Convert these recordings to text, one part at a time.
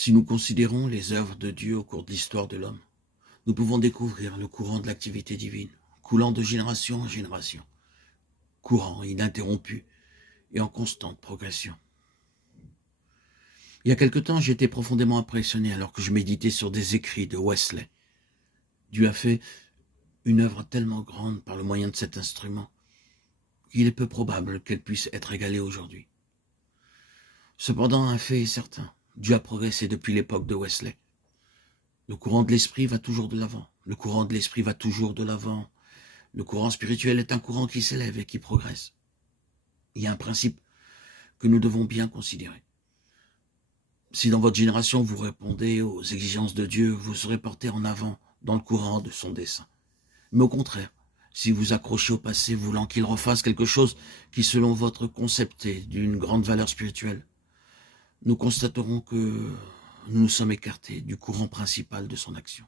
Si nous considérons les œuvres de Dieu au cours de l'histoire de l'homme, nous pouvons découvrir le courant de l'activité divine, coulant de génération en génération, courant ininterrompu et en constante progression. Il y a quelque temps, j'ai été profondément impressionné alors que je méditais sur des écrits de Wesley. Dieu a fait une œuvre tellement grande par le moyen de cet instrument qu'il est peu probable qu'elle puisse être égalée aujourd'hui. Cependant, un fait est certain, Dieu a progressé depuis l'époque de Wesley. Le courant de l'esprit va toujours de l'avant. Le courant de l'esprit va toujours de l'avant. Le courant spirituel est un courant qui s'élève et qui progresse. Il y a un principe que nous devons bien considérer. Si dans votre génération vous répondez aux exigences de Dieu, vous serez porté en avant dans le courant de son dessein. Mais au contraire, si vous accrochez au passé voulant qu'il refasse quelque chose qui, selon votre concept, est d'une grande valeur spirituelle, nous constaterons que nous nous sommes écartés du courant principal de son action.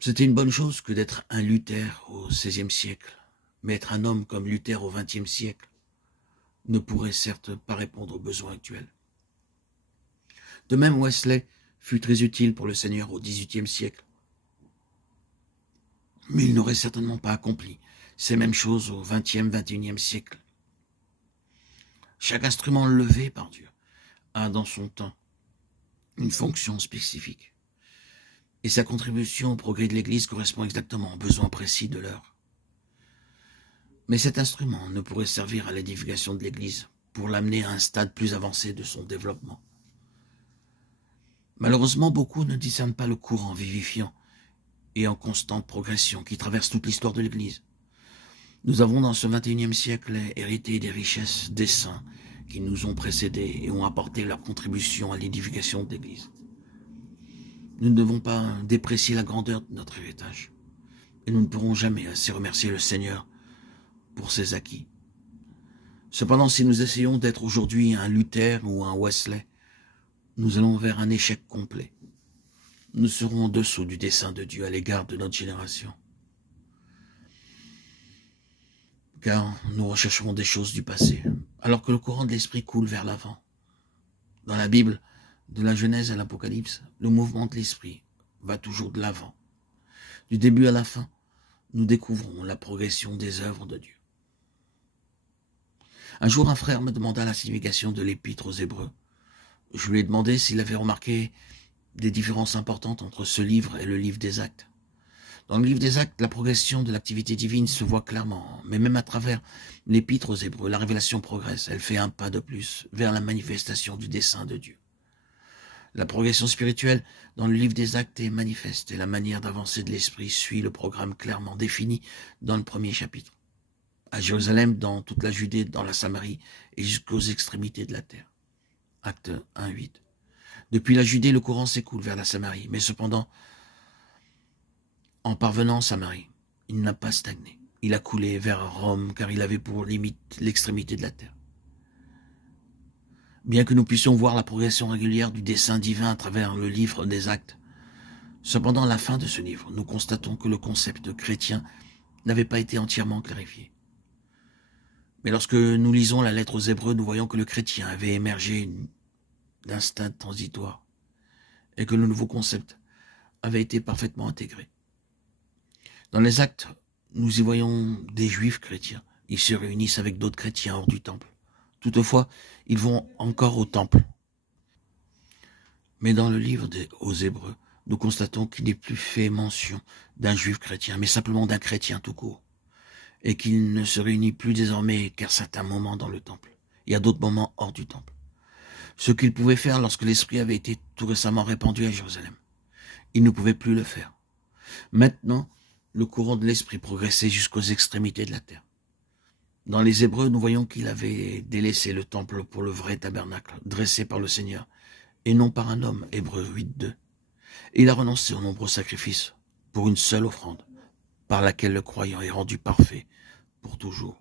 C'était une bonne chose que d'être un Luther au XVIe siècle, mais être un homme comme Luther au XXe siècle ne pourrait certes pas répondre aux besoins actuels. De même, Wesley fut très utile pour le Seigneur au XVIIIe siècle, mais il n'aurait certainement pas accompli ces mêmes choses au XXe, XXIe siècle. Chaque instrument levé par Dieu a dans son temps une fonction spécifique. Et sa contribution au progrès de l'Église correspond exactement aux besoins précis de l'heure. Mais cet instrument ne pourrait servir à l'édification de l'Église pour l'amener à un stade plus avancé de son développement. Malheureusement, beaucoup ne discernent pas le courant vivifiant et en constante progression qui traverse toute l'histoire de l'Église. Nous avons dans ce XXIe siècle hérité des richesses des saints qui nous ont précédés et ont apporté leur contribution à l'édification de l'Église. Nous ne devons pas déprécier la grandeur de notre héritage. Et nous ne pourrons jamais assez remercier le Seigneur pour ses acquis. Cependant, si nous essayons d'être aujourd'hui un Luther ou un Wesley, nous allons vers un échec complet. Nous serons en dessous du dessein de Dieu à l'égard de notre génération. Car nous rechercherons des choses du passé, alors que le courant de l'esprit coule vers l'avant. Dans la Bible, de la Genèse à l'Apocalypse, le mouvement de l'esprit va toujours de l'avant. Du début à la fin, nous découvrons la progression des œuvres de Dieu. Un jour, un frère me demanda la signification de l'épître aux Hébreux. Je lui ai demandé s'il avait remarqué des différences importantes entre ce livre et le livre des Actes. Dans le livre des Actes, la progression de l'activité divine se voit clairement, mais même à travers l'épître aux Hébreux, la révélation progresse. Elle fait un pas de plus vers la manifestation du dessein de Dieu. La progression spirituelle dans le livre des Actes est manifeste et la manière d'avancer de l'esprit suit le programme clairement défini dans le premier chapitre. À Jérusalem, dans toute la Judée, dans la Samarie et jusqu'aux extrémités de la terre. Acte 1, 8. Depuis la Judée, le courant s'écoule vers la Samarie, mais cependant, en parvenant en Samarie, il n'a pas stagné. Il a coulé vers Rome, car il avait pour limite l'extrémité de la terre. Bien que nous puissions voir la progression régulière du dessein divin à travers le livre des Actes, cependant, à la fin de ce livre, nous constatons que le concept chrétien n'avait pas été entièrement clarifié. Mais lorsque nous lisons la lettre aux Hébreux, nous voyons que le chrétien avait émergé d'un stade transitoire et que le nouveau concept avait été parfaitement intégré. Dans les Actes, nous y voyons des juifs chrétiens. Ils se réunissent avec d'autres chrétiens hors du temple. Toutefois, ils vont encore au temple. Mais dans le livre aux Hébreux, nous constatons qu'il n'est plus fait mention d'un juif chrétien, mais simplement d'un chrétien tout court. Et qu'il ne se réunit plus désormais qu'à certains moments dans le temple, et à d'autres moments hors du temple. Ce qu'il pouvait faire lorsque l'Esprit avait été tout récemment répandu à Jérusalem. Il ne pouvait plus le faire. Maintenant, le courant de l'Esprit progressait jusqu'aux extrémités de la terre. Dans les Hébreux, nous voyons qu'il avait délaissé le temple pour le vrai tabernacle, dressé par le Seigneur, et non par un homme, Hébreux 8.2. Et il a renoncé aux nombreux sacrifices pour une seule offrande, par laquelle le croyant est rendu parfait pour toujours.